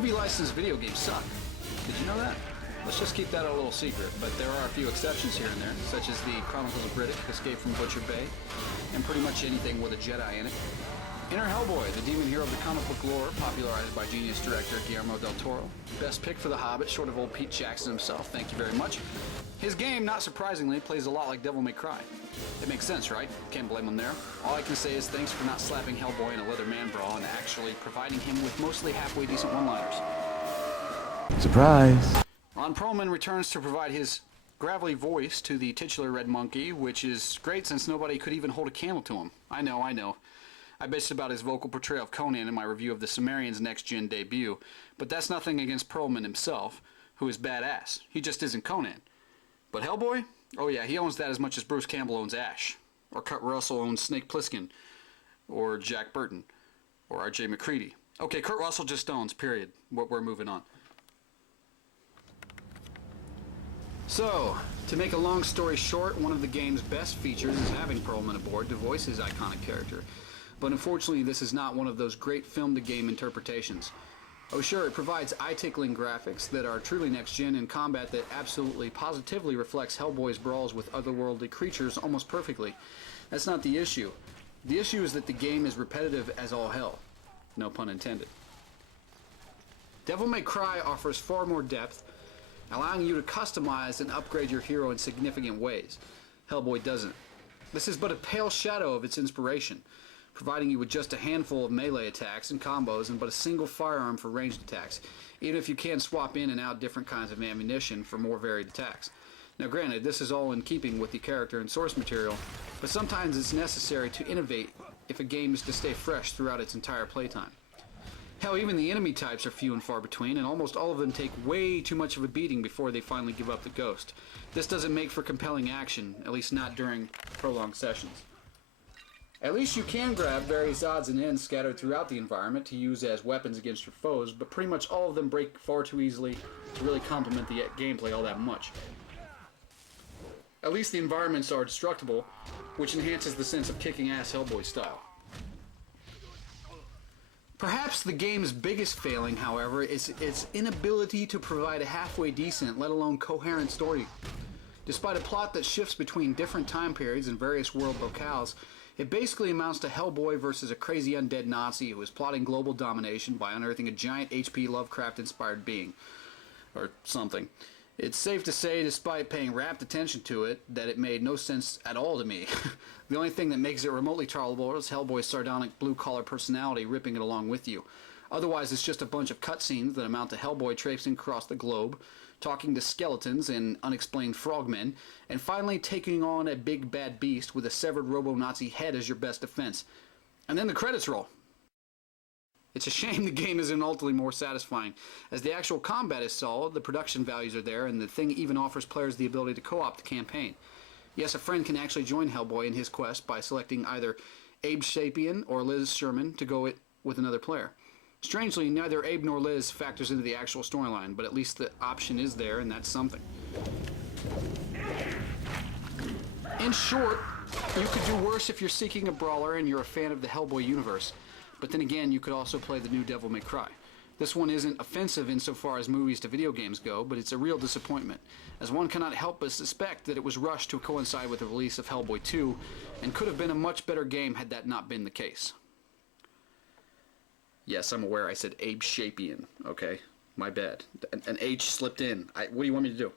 Movie licensed video games suck. Did you know that? Let's just keep that a little secret, but there are a few exceptions here and there, such as the Chronicles of Riddick, Escape from Butcher Bay, and pretty much anything with a Jedi in it. Enter Hellboy, the demon hero of the comic book lore, popularized by genius director Guillermo del Toro. Best pick for The Hobbit, short of old Pete Jackson himself, thank you very much. His game, not surprisingly, plays a lot like Devil May Cry. It makes sense, right? Can't blame him there. All I can say is thanks for not slapping Hellboy in a leather man brawl and actually providing him with mostly halfway decent one-liners. Surprise! Ron Perlman returns to provide his gravelly voice to the titular Red Monkey, which is great since nobody could even hold a candle to him. I know. I bitched about his vocal portrayal of Conan in my review of the Sumerian's next-gen debut, but that's nothing against Perlman himself, who is badass. He just isn't Conan. But Hellboy? Oh yeah, he owns that as much as Bruce Campbell owns Ash, or Kurt Russell owns Snake Plissken, or Jack Burton, or R.J. McCready. Okay, Kurt Russell just owns, period. We're moving on. So, to make a long story short, one of the game's best features is having Perlman aboard to voice his iconic character. But unfortunately, this is not one of those great film-to-game interpretations. Oh sure, it provides eye-tickling graphics that are truly next-gen and combat that absolutely positively reflects Hellboy's brawls with otherworldly creatures almost perfectly. That's not the issue. The issue is that the game is repetitive as all hell. No pun intended. Devil May Cry offers far more depth, allowing you to customize and upgrade your hero in significant ways. Hellboy doesn't. This is but a pale shadow of its inspiration, providing you with just a handful of melee attacks and combos and but a single firearm for ranged attacks, even if you can swap in and out different kinds of ammunition for more varied attacks. Now granted, this is all in keeping with the character and source material, but sometimes it's necessary to innovate if a game is to stay fresh throughout its entire playtime. Hell, even the enemy types are few and far between, and almost all of them take way too much of a beating before they finally give up the ghost. This doesn't make for compelling action, at least not during prolonged sessions. At least you can grab various odds and ends scattered throughout the environment to use as weapons against your foes, but pretty much all of them break far too easily to really complement the gameplay all that much. At least the environments are destructible, which enhances the sense of kicking ass Hellboy style. Perhaps the game's biggest failing, however, is its inability to provide a halfway decent, let alone coherent story. Despite a plot that shifts between different time periods and various world locales, it basically amounts to Hellboy versus a crazy undead Nazi who is plotting global domination by unearthing a giant H.P. Lovecraft-inspired being. Or something. It's safe to say, despite paying rapt attention to it, that it made no sense at all to me. The only thing that makes it remotely tolerable is Hellboy's sardonic blue-collar personality ripping it along with you. Otherwise, it's just a bunch of cutscenes that amount to Hellboy traipsing across the globe, talking to skeletons and unexplained frogmen, and finally taking on a big bad beast with a severed robo-Nazi head as your best defense. And then the credits roll. It's a shame the game isn't ultimately more satisfying, as the actual combat is solid, the production values are there, and the thing even offers players the ability to co-op the campaign. Yes, a friend can actually join Hellboy in his quest by selecting either Abe Sapien or Liz Sherman to go with another player. Strangely, neither Abe nor Liz factors into the actual storyline, but at least the option is there, and that's something. In short, you could do worse if you're seeking a brawler and you're a fan of the Hellboy universe. But then again, you could also play the new Devil May Cry. This one isn't offensive insofar as movies to video games go, but it's a real disappointment, as one cannot help but suspect that it was rushed to coincide with the release of Hellboy 2, and could have been a much better game had that not been the case. Yes, I'm aware I said Abe Sapien, okay? My bad. An H slipped in. What do you want me to do?